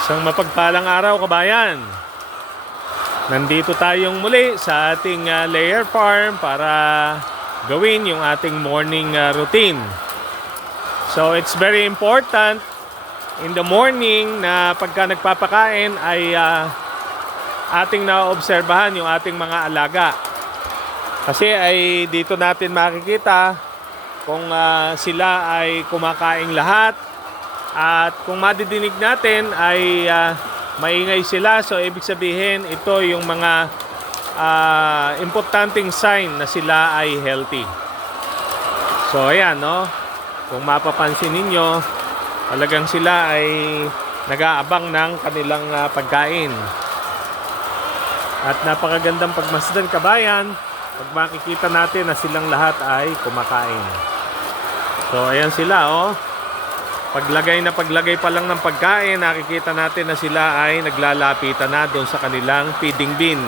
Isang mapagpalang araw, kabayan. Nandito tayong muli sa ating layer farm para gawin yung ating morning routine. So it's very important in the morning na pagka nagpapakain ay ating naobserbahan yung ating mga alaga. Kasi ay dito natin makikita kung sila ay kumakain lahat. At kung madidinig natin ay maingay sila, so ibig sabihin ito yung mga importanteng sign na sila ay healthy. So ayan, no? Kung mapapansin ninyo, talagang sila ay nag-aabang ng kanilang pagkain. At napakagandang pagmasdan, kabayan, pag makikita natin na silang lahat ay kumakain. So ayan sila, oh. Paglagay pa lang ng pagkain, nakikita natin na sila ay naglalapitan na doon sa kanilang feeding bin.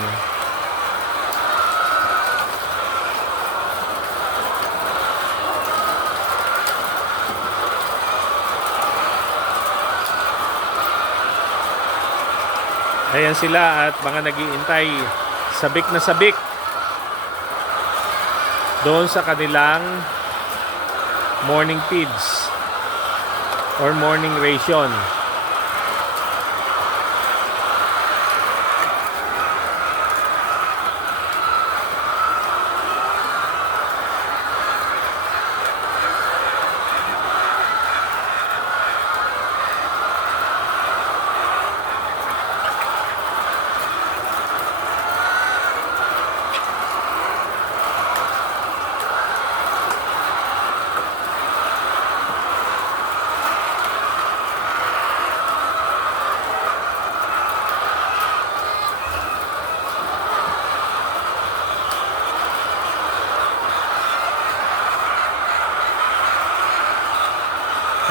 Ayan sila at mga nag-iintay, sabik na sabik doon sa kanilang morning feeds or morning ration.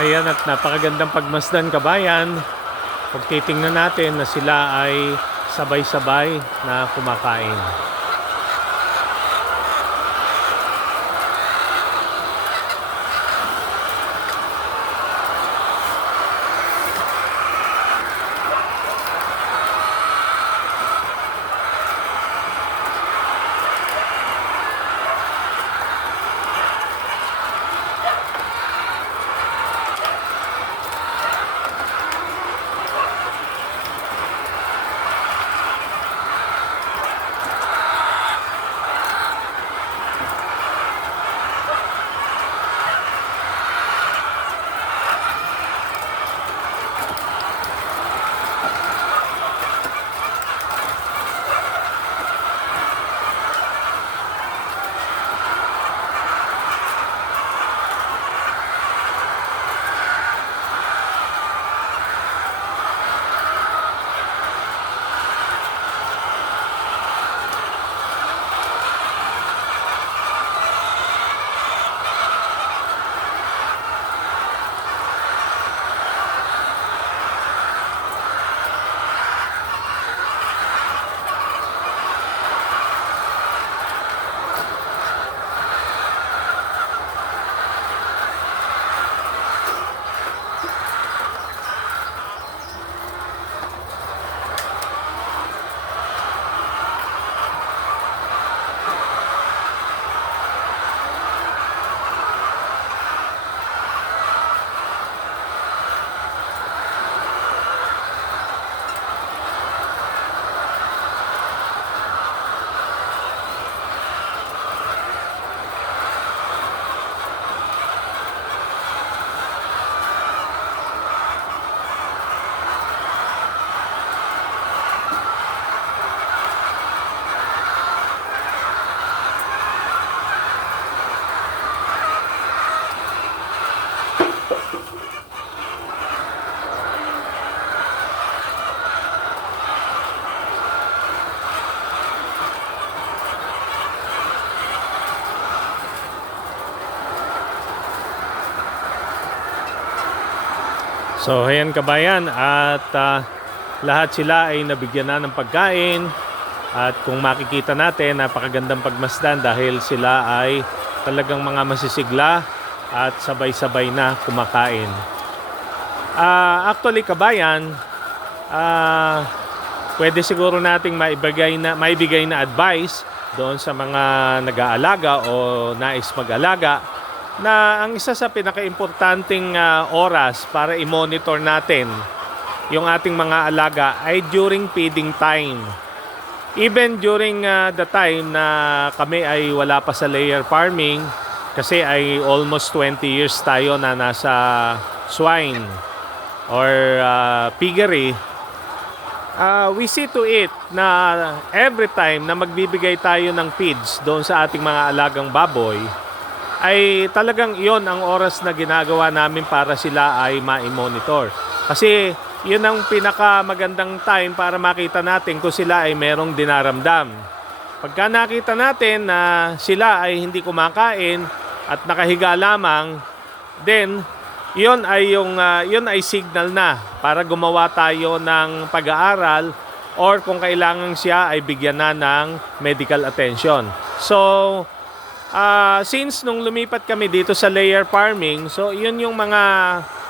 Ayan, at napakagandang pagmasdan, kabayan. Pag titingnan natin na sila ay sabay-sabay na kumakain. So ayan, kabayan, at lahat sila ay nabigyan na ng pagkain. At kung makikita natin, napakagandang pagmasdan dahil sila ay talagang mga masisigla at sabay-sabay na kumakain. Actually, kabayan, pwede siguro nating maibigay na advice doon sa mga nag-aalaga o nais mag-alaga na ang isa sa pinaka-importanting oras para i-monitor natin yung ating mga alaga ay during feeding time. Even during the time na kami ay wala pa sa layer farming, kasi ay almost 20 years tayo na nasa swine or piggery, we see to it na every time na magbibigay tayo ng feeds doon sa ating mga alagang baboy, ay talagang iyon ang oras na ginagawa namin para sila ay ma-monitor. Kasi yun ang pinakamagandang time para makita natin kung sila ay merong dinaramdam. Pagka nakita natin na sila ay hindi kumakain at nakahiga lamang, then yun ay signal na para gumawa tayo ng pag-aaral or kung kailangan siya ay bigyan na ng medical attention. So, since nung lumipat kami dito sa layer farming, so yun yung mga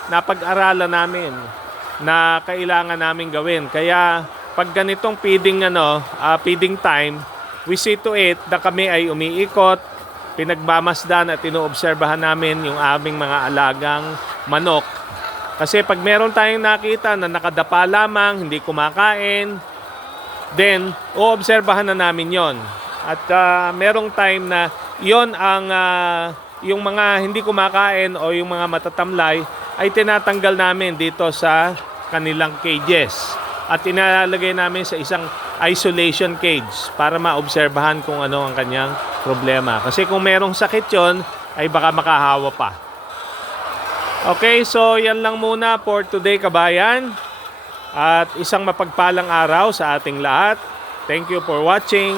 napag-aralan namin na kailangan namin gawin. Kaya pag ganitong feeding time, we see to it na kami ay umiikot, pinagmamasdan at inoobserbahan namin yung aming mga alagang manok. Kasi pag meron tayong nakita na nakadapa lamang, hindi kumakain, then oobserbahan na namin yon. At merong time na yon ang yung mga hindi kumakain o yung mga matatamlay ay tinatanggal namin dito sa kanilang cages at inalalagay namin sa isang isolation cage para maobserbahan kung ano ang kanyang problema. Kasi kung merong sakit yon ay baka makahawa pa. Okay, so yan lang muna for today, kabayan. At isang mapagpalang araw sa ating lahat. Thank you for watching.